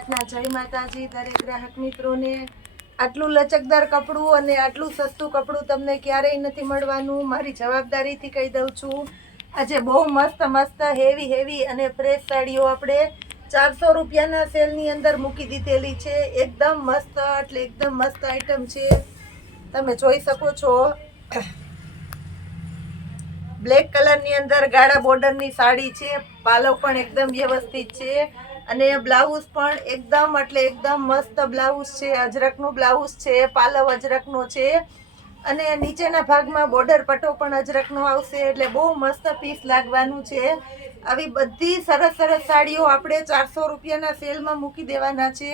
પ્રાર્થના, જય માતાજી દરેક ગ્રાહક મિત્રોને। આટલું લચકદાર કપડું અને આટલું સસ્તું કપડું તમને ક્યારેય નથી મળવાનું, મારી જવાબદારીથી કહી દઉં છું। આજે બહુ મસ્ત મસ્ત હેવી અને ફ્રેશ સાડીઓ આપણે 400 રૂપિયાના સેલની અંદર મૂકી દીધેલી છે। એકદમ મસ્ત, એટલે એકદમ મસ્ત આઈટમ છે, તમે જોઈ શકો છો। બ્લેક કલરની અંદર ગાળા બોર્ડરની સાડી છે, પાલવ પણ એકદમ વ્યવસ્થિત છે અને બ્લાઉઝ પણ એકદમ એટલે એકદમ મસ્ત બ્લાઉઝ છે। અજરકનું બ્લાઉઝ છે, પાલવ અજરકનો છે અને નીચેના ભાગમાં બોર્ડર પટ્ટો પણ અજરકનો આવશે, એટલે બહુ મસ્ત પીસ લાગવાનું છે। આવી બધી સરસ સરસ સાડીઓ આપણે 400 રૂપિયાના સેલમાં મૂકી દેવાના છે।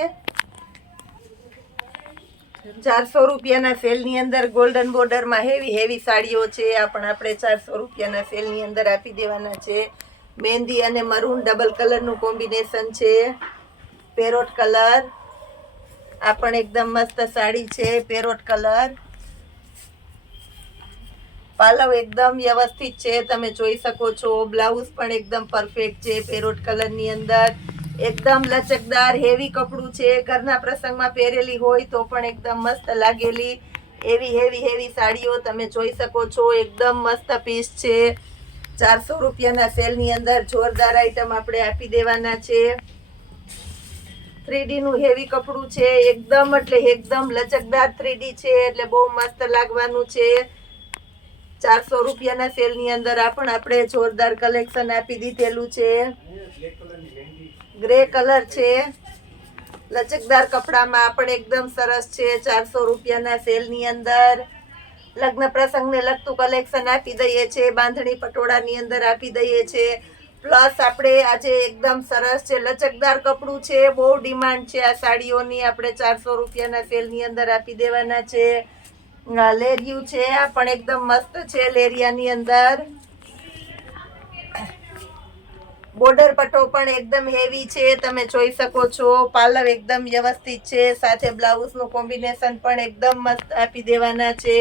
400 રૂપિયાના સેલની અંદર ગોલ્ડન બોર્ડરમાં હેવી સાડીઓ છે, આપણે 400 રૂપિયાના સેલની અંદર આપી દેવાના છે। મહેંદી અને મરૂન ડબલ કલરનું કોમ્બિનેશન છે, પેરોટ કલર, આ પણ એકદમ મસ્ત સાડી છે, પેરોટ કલર। પાલવ એકદમ વ્યવસ્થિત છે, તમે જોઈ શકો છો। બ્લાઉઝ પણ એકદમ પરફેક્ટ છે, પેરોટ કલરની અંદર એકદમ લચકદાર હેવી કપડું છે, ઘરના પ્રસંગમાં પહેરેલી હોય તો પણ એકદમ મસ્ત લાગેલી એવી હેવી સાડીઓ તમે જોઈ શકો છો। એકદમ મસ્ત પીસ છે, 400 રૂપિયાના સેલની અંદર જોરદાર આઈટમ આપણે આપી દેવાના છે। 3D નું હેવી કપડું છે, એકદમ એટલે એકદમ લચકદાર 3D છે, એટલે બહુ મસ્ત લાગવાનું છે। 400 રૂપિયાના સેલની અંદર આપણે જોરદાર કલેક્શન આપી દીધેલું છે। ગ્રે કલર છે, લચકદાર કપડામાં પણ એકદમ સરસ છે। 400 રૂપિયાના સેલની અંદર લગ્ન પ્રસંગને લગતું કલેક્શન આપી દઈએ છે, બાંધણી પટોળાની અંદર આપી દઈએ છે, પ્લસ આપણે આજે એકદમ સરસ છે લચકદાર કપડું છે, બહુ ડિમાન્ડ છે આ સાડીઓની, આપણે 400 રૂપિયાના સેલની અંદર આપી દેવાના છે। લેરિયું છે, આ પણ એકદમ મસ્ત છે, લેરિયાની અંદર બોર્ડર પટ્ટો પણ એકદમ હેવી છે, તમે જોઈ શકો છો। પાલવ એકદમ વ્યવસ્થિત છે, સાથે બ્લાઉઝનું કોમ્બિનેશન પણ એકદમ મસ્ત આપી દેવાના છે।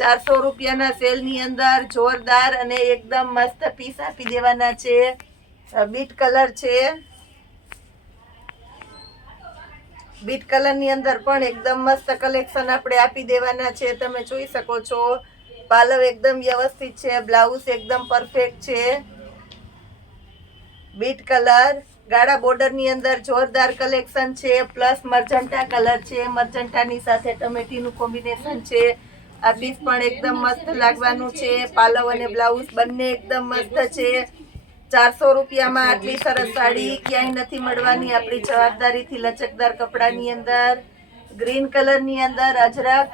400 રૂપિયાના સેલની અંદર જોરદાર અને એકદમ મસ્ત પીસ આપી દેવાના છે। બીટ કલર છે, બીટ કલરની અંદર પણ એકદમ મસ્ત કલેક્શન આપણે આપી દેવાના છે, તમે જોઈ શકો છો। પાલવ એકદમ વ્યવસ્થિત છે, બ્લાઉઝ એકદમ પરફેક્ટ છે। બીટ કલર ગાળા બોર્ડરની અંદર જોરદાર કલેક્શન છે, પ્લસ મર્જન્ટા કલર છે, મર્જન્ટાની સાથે ટમેટીનું કોમ્બિનેશન છે, આ પીસ પણ એકદમ મસ્ત લાગવાનું છે। પાલવ અને બ્લાઉઝ બંને એકદમ મસ્ત છે। 400 રૂપિયામાં આટલી સરસ સાડી ક્યાંય નથી મળવાની, આપણી જવાબદારીથી લચકદાર કપડાની અંદર ગ્રીન કલરની અંદર અજરક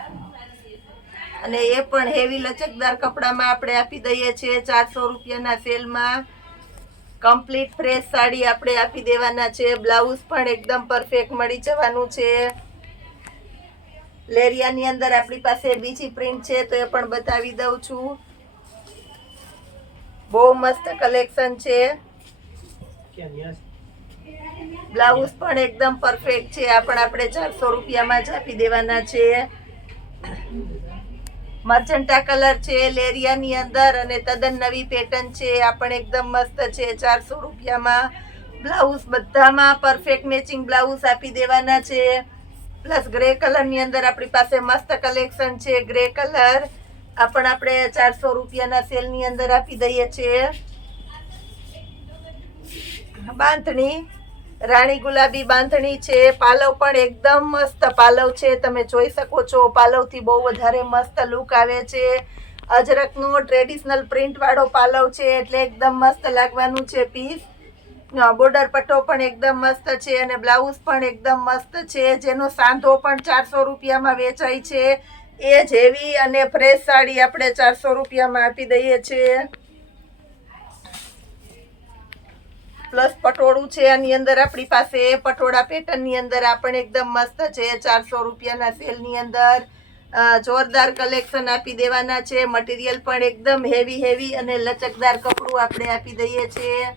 અને એ પણ હેવી લચકદાર કપડામાં આપણે આપી દઈએ છીએ 400 રૂપિયાના સેલમાં। કમ્પ્લીટ ફ્રેશ સાડી આપણે આપી દેવાના છે, બ્લાઉઝ પણ એકદમ પરફેક્ટ મળી જવાનું છે। લેરિયાની અંદર આપણી પાસે બીજી પ્રિન્ટ છે, તો એ પણ બતાવી દઉં છું, બહુ મસ્ત કલેક્શન છે। બ્લાઉઝ પણ એકદમ પરફેક્ટ છે, આ પણ આપણે 400 રૂપિયામાં જ આપી દેવાના છે। મર્જન્ટા કલર છે, લેરિયાની અંદર અને તદ્દન નવી પેટર્ન છે, આ પણ એકદમ મસ્ત છે। 400 રૂપિયામાં બ્લાઉઝ બધામાં પરફેક્ટ મેચિંગ બ્લાઉઝ આપી દેવાના છે, પ્લસ ગ્રે કલરની અંદર આપણી પાસે મસ્ત કલેક્શન છે। ગ્રે કલર આ પણ આપણે 400 રૂપિયાના સેલની અંદર આપી દઈએ છીએ। બાંધણી રાણી ગુલાબી બાંધણી છે, પાલવ પણ એકદમ મસ્ત પાલવ છે, તમે જોઈ શકો છો। પાલવથી બહુ વધારે મસ્ત લુક આવે છે, અજરકનો ટ્રેડિશનલ પ્રિન્ટ વાળો પાલવ છે, એટલે એકદમ મસ્ત લાગવાનું છે પીસ। બોર્ડર પટ્ટો પણ એકદમ મસ્ત છે અને બ્લાઉઝ પણ એકદમ મસ્ત છે, જેનો સાંધો પણ 400 રૂપિયામાં વેચાય છે। એ જ હેવી અને ફ્રેશ સાડી આપણે 400 રૂપિયામાં આપી દઈએ છીએ। પ્લસ પટોળું છે, આની અંદર આપણી પાસે પટોળા પેટર્નની અંદર આ પણ એકદમ મસ્ત છે। 400 રૂપિયાના સેલની અંદર જોરદાર કલેક્શન આપી દેવાના છે। મટીરિયલ પણ એકદમ હેવી અને લચકદાર કપડું આપણે આપી દઈએ છીએ।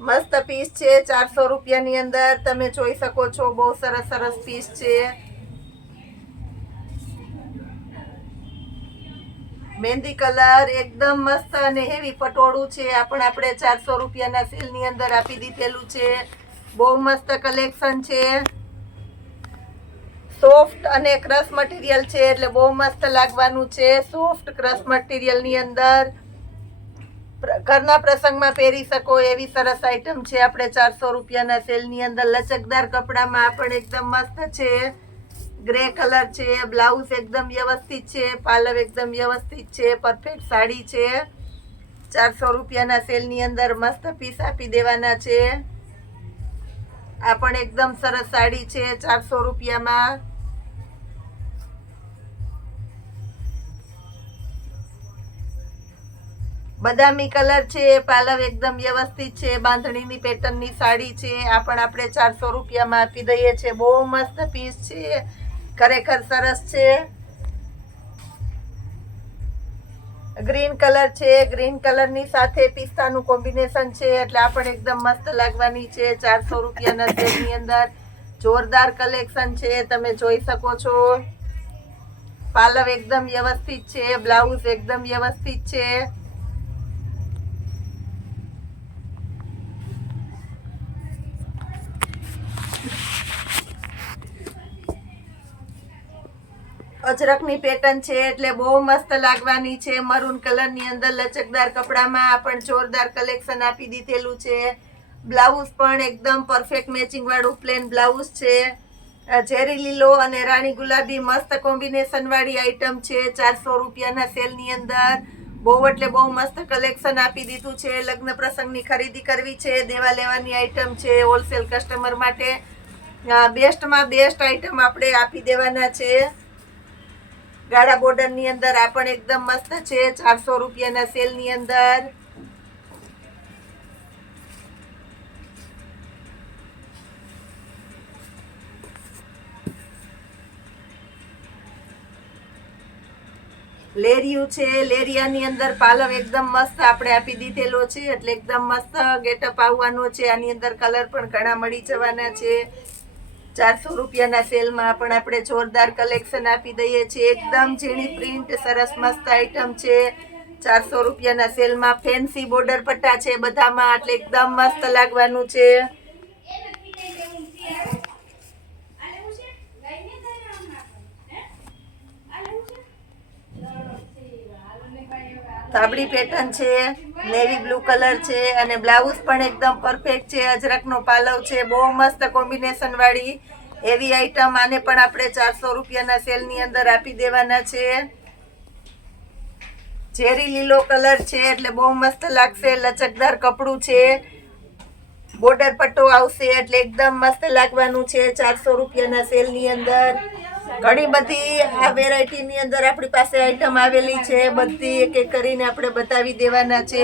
મસ્ત પીસ છે, 400 રૂપિયાની અંદર તમે જોઈ શકો છો, બહુ સરસ પીસ છે। મહેંદી કલર એકદમ મસ્ત અને હેવી પટોળું છે. આપણે 400 રૂપિયાના સેલની અંદર આપી દીધેલું છે. બહુ મસ્ત કલેક્શન છે. સોફ્ટ અને ક્રશ મટીરિયલ છે એટલે બહુ મસ્ત લાગવાનું છે. સોફ્ટ ક્રશ મટીરિયલની અંદર ઘરના પ્રસંગમાં પહેરી શકો એવી સરસ આઈટમ છે. આપણે 400 રૂપિયાના સેલની અંદર લચકદાર કપડામાં પણ એકદમ મસ્ત છે. ગ્રે કલર છે. બ્લાઉઝ એકદમ વ્યવસ્થિત છે. પાલવ એકદમ વ્યવસ્થિત છે. પરફેક્ટ સાડી છે. 400 રૂપિયાના સેલની અંદર મસ્ત પીસ આપી દેવાના છે. આ પણ એકદમ સરસ સાડી છે 400 રૂપિયામાં. બદામી કલર છે. પાલવ એકદમ વ્યવસ્થિત છે. બાંધણીની પેટર્નની સાડી છે. આ પણ આપણે 400 રૂપિયામાં આપી દઈએ છીએ. બહુ મસ્ત પીસ છે. ખરેખર સરસ છે. ગ્રીન કલર છે. ગ્રીન કલરની સાથે પિસ્તાનું કોમ્બિનેશન છે એટલે આ પણ એકદમ મસ્ત લાગવાની છે. 400 રૂપિયાના સેલની અંદર જોરદાર કલેક્શન છે. તમે જોઈ શકો છો. પાલવ એકદમ વ્યવસ્થિત છે. બ્લાઉઝ એકદમ વ્યવસ્થિત છે. અજરકની પેટર્ન છે એટલે બહુ મસ્ત લાગવાની છે. મરૂન કલરની અંદર લચકદાર કપડામાં પણ જોરદાર કલેક્શન આપી દીધેલું છે. બ્લાઉઝ પણ એકદમ પરફેક્ટ મેચિંગ વાળું પ્લેન બ્લાઉઝ છે. ઝેરી લીલો અને રાણી ગુલાબી મસ્ત કોમ્બિનેશન વાળી આઈટમ છે. 400 રૂપિયાના સેલની અંદર બહુ એટલે બહુ મસ્ત કલેક્શન આપી દીધું છે. લગ્ન પ્રસંગની ખરીદી કરવી છે, દેવા લેવાની આઈટમ છે. હોલસેલ કસ્ટમર માટે બેસ્ટમાં બેસ્ટ આઈટમ આપણે આપી દેવાના છે. ગાળા બોર્ડરની અંદર આ પણ એકદમ મસ્ત છે 400 રૂપિયાના સેલની અંદર. લેરિયું છે. લેરિયાની અંદર પાલવ એકદમ મસ્ત આપણે આપી દીધેલો છે એટલે એકદમ મસ્ત ગેટઅપ આવવાનો છે. આની અંદર કલર પણ ઘણા મળી જવાના છે. 400 રૂપિયાના સેલમાં પણ આપણે જોરદાર કલેક્શન આપી દઈએ છીએ. એકદમ ઝીણી પ્રિન્ટ સરસ મસ્ત આઈટમ છે. 400 રૂપિયાના સેલમાં ફેન્સી બોર્ડર પટ્ટા છે બધામાં એટલે એકદમ મસ્ત લાગવાનું છે. તાબડી પેટર્ન છે. નેવી બ્લુ કલર છે અને બ્લાઉઝ પણ એકદમ પરફેક્ટ છે. અજરકનો પાલવ છે. બહુ મસ્ત કોમ્બિનેશન વાળી એવી આઈટમ. આને પણ આપણે 400 રૂપિયાના સેલની અંદર આપી દેવાના છે. ઝેરી લીલો કલર છે એટલે બહુ મસ્ત લાગશે. લચકદાર કપડું છે. બોર્ડર પટ્ટો આવશે એટલે એકદમ મસ્ત લાગવાનું છે. 400 રૂપિયાના સેલની અંદર ઘણી બધી આ વેરાયટીની અંદર આપણી પાસે આઈટમ આવેલી છે. બધી એક એક કરીને આપણે બતાવી દેવાના છે.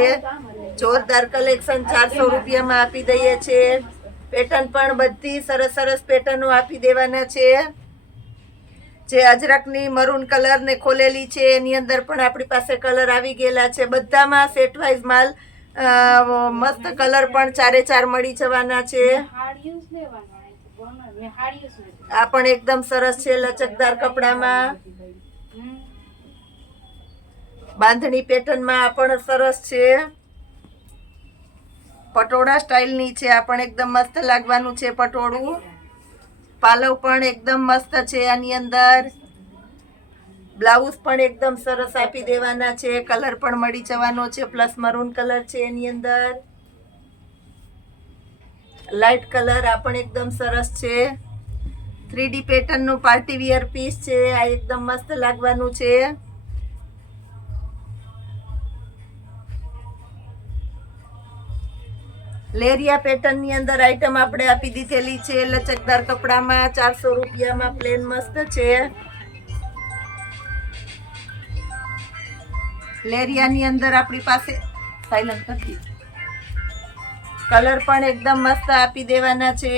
જોરદાર કલેક્શન 400 રૂપિયામાં આપી દઈએ છીએ. પેટર્ન પણ બધી સરસ સરસ પેટર્નો આપી દેવાના છે. જે અજરકની મરૂન કલર ને ખોલેલી છે એની અંદર પણ આપણી પાસે કલર આવી ગયેલા છે. બધામાં સેટ વાઇઝ માલ મસ્ત કલર પણ 4 મળી જવાના છે. આ પણ એકદમ સરસ છે. લચકદાર કપડામાં બાંધણી પેટર્નમાં આ પણ સરસ છે. પટોળા સ્ટાઇલની છે. આ પણ એકદમ મસ્ત લાગવાનું છે પટોળું. પાલવ પણ એકદમ મસ્ત છે. આની અંદર બ્લાઉઝ પણ એકદમ સરસ આપી દેવાના છે. કલર પણ મળી જવાનો છે. પ્લસ મરૂન કલર છે એની અંદર. લાઇટ કલર આ પણ એકદમ સરસ છે. 3D પેટર્નનું પાર્ટી વિયર પીસ છે. આ એકદમ મસ્ત લાગવાનું છે. લેરિયા પેટર્નની અંદર આઈટમ આપણે આપી દીધેલી છે. લચકદાર કપડામાં 400 રૂપિયામાં પ્લેન મસ્ત છે. લેરિયાની અંદર આપણી પાસે સાયલન્ટ નથી. કલર પણ એકદમ મસ્ત આપી દેવાના છે.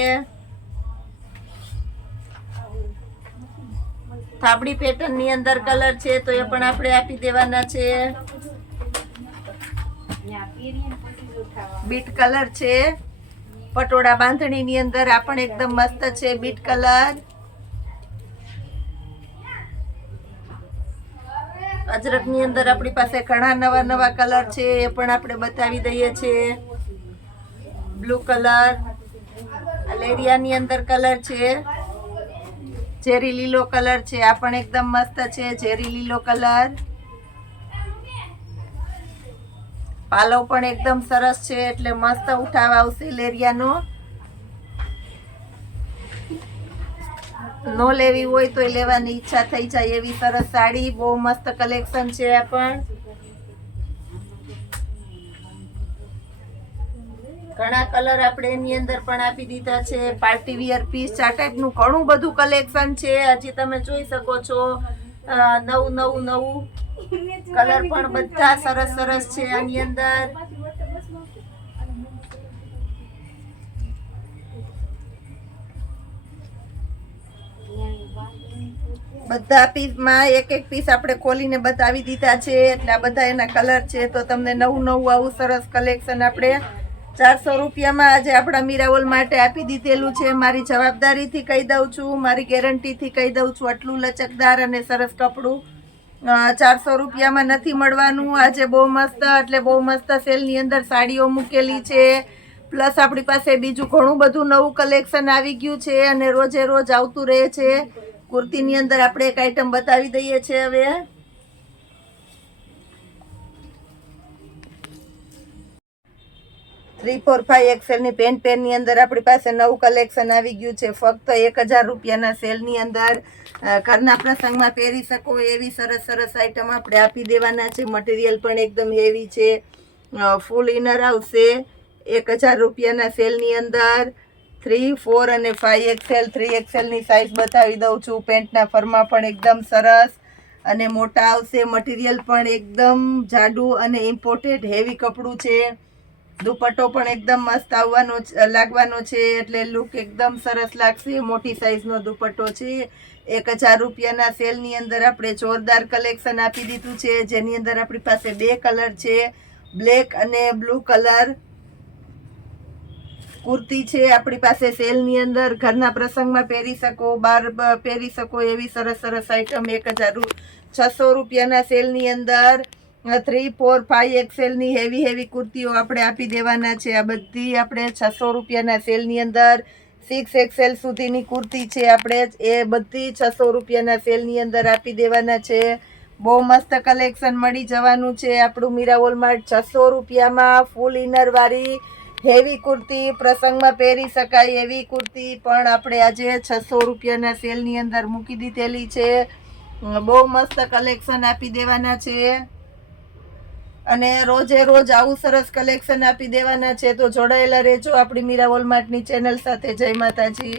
થાબડી પેટર્નની અંદર કલર છે તો એ પણ આપણે આપી દેવાના છે. બીટ કલર છે. પટોળા બાંધણીની અંદર આ પણ એકદમ મસ્ત છે. બીટ કલર અજરકની અંદર આપણી પાસે ઘણા નવા નવા કલર છે, એ પણ આપણે બતાવી દઈએ છીએ. બ્લુ કલર, લેરિયાની અંદર કલર છે, ઝેરી લીલો કલર છે, આ પણ એકદમ મસ્ત છે, ઝેરી લીલો કલર. પાલવ પણ એકદમ સરસ છે, એટલે મસ્ત ઉઠાવ આવશે લેરિયાનો. નો લેવી હોય તો લેવાની ઈચ્છા થઈ જાય એવી સરસ સાડી, બહુ મસ્ત કલેક્શન છે. આ પણ ઘણા કલર આપણે એની અંદર પણ આપી દીધા છે. પાર્ટી વિયર પીસ, આ ટાઈપનું ઘણું બધું કલેક્શન છે. હજી તમે જોઈ શકો છો નવું કલર પણ બધા સરસ સરસ છે આની અંદર. બધા પીસમાં એક એક પીસ આપણે ખોલીને બતાવી દીધા છે, એટલે આ બધા એના કલર છે. તો તમને નવું આવું સરસ કલેક્શન આપણે 400 રૂપિયામાં આજે આપણા મીરાઓલ માટે આપી દીધેલું છે. મારી જવાબદારીથી કહી દઉં છું, મારી ગેરંટીથી કહી દઉં છું, આટલું લચકદાર અને સરસ કપડું 400 રૂપિયામાં નથી મળવાનું. આજે બહુ મસ્ત, એટલે બહુ મસ્ત સેલની અંદર સાડીઓ મૂકેલી છે. પ્લસ આપણી પાસે બીજું ઘણું બધું નવું કલેક્શન આવી ગયું છે અને રોજે રોજ આવતું રહે છે. કુર્તીની અંદર આપણે એક આઈટમ બતાવી દઈએ છીએ. હવે 3-4-5 એક્સેલની પેનની અંદર આપણી પાસે નવું કલેક્શન આવી ગયું છે. ફક્ત 1000 રૂપિયાના સેલની અંદર ઘરના પ્રસંગમાં પહેરી શકો એવી સરસ સરસ આઈટમ આપણે આપી દેવાના છે. મટીરિયલ પણ એકદમ હેવી છે. ફૂલ ઇનર આવશે 1000 રૂપિયાના સેલની અંદર. 3, 4 અને 5 એક્સેલ, 3 એક્સેલની સાઇઝ બતાવી દઉં છું. પેન્ટના ફરમાં પણ એકદમ સરસ અને મોટા આવશે. મટીરિયલ પણ એકદમ જાડું અને ઇમ્પોર્ટેડ હેવી કપડું છે. દુપટ્ટો પણ એકદમ મસ્ત લાગવાનો છે, એટલે લુક એકદમ સરસ લાગશે. મોટી સાઈઝનો દુપટ્ટો છે. 1000 રૂપિયાના સેલની અંદર આપણે જોરદાર કલેક્શન આપી દીધું છે, જેની અંદર આપણી પાસે 2 કલર છે, બ્લેક અને બ્લુ કલર. કુર્તી છે આપણી પાસે સેલની અંદર. ઘરના પ્રસંગમાં પહેરી શકો, બહાર પહેરી શકો એવી સરસ સરસ આઈટમ 1600 રૂપિયાના સેલની અંદર. 3, 4, 5 એક્સેલની હેવી કુર્તીઓ આપણે આપી દેવાના છે. આ બધી આપણે 600 રૂપિયાના સેલની અંદર. 6 એક્સેલ સુધીની કુર્તી છે આપણે એ બધી 600 રૂપિયાના સેલની અંદર આપી દેવાના છે. બહુ મસ્ત કલેક્શન મળી જવાનું છે આપણું મીરાઓલ માર્ટ 600 રૂપિયામાં. ફૂલ ઇનરવાળી હેવી કુર્તી, પ્રસંગમાં પહેરી શકાય એવી કુર્તી પણ આપણે આજે 600 રૂપિયાના સેલની અંદર મૂકી દીધેલી છે. બહુ મસ્ત કલેક્શન આપી દેવાના છે અને રોજે રોજ આવું સરસ કલેક્શન આપી દેવાના છે. તો જોડાયેલા રહેજો આપણી મીરાઓલ માર્ટની ચેનલ સાથે. જય માતાજી.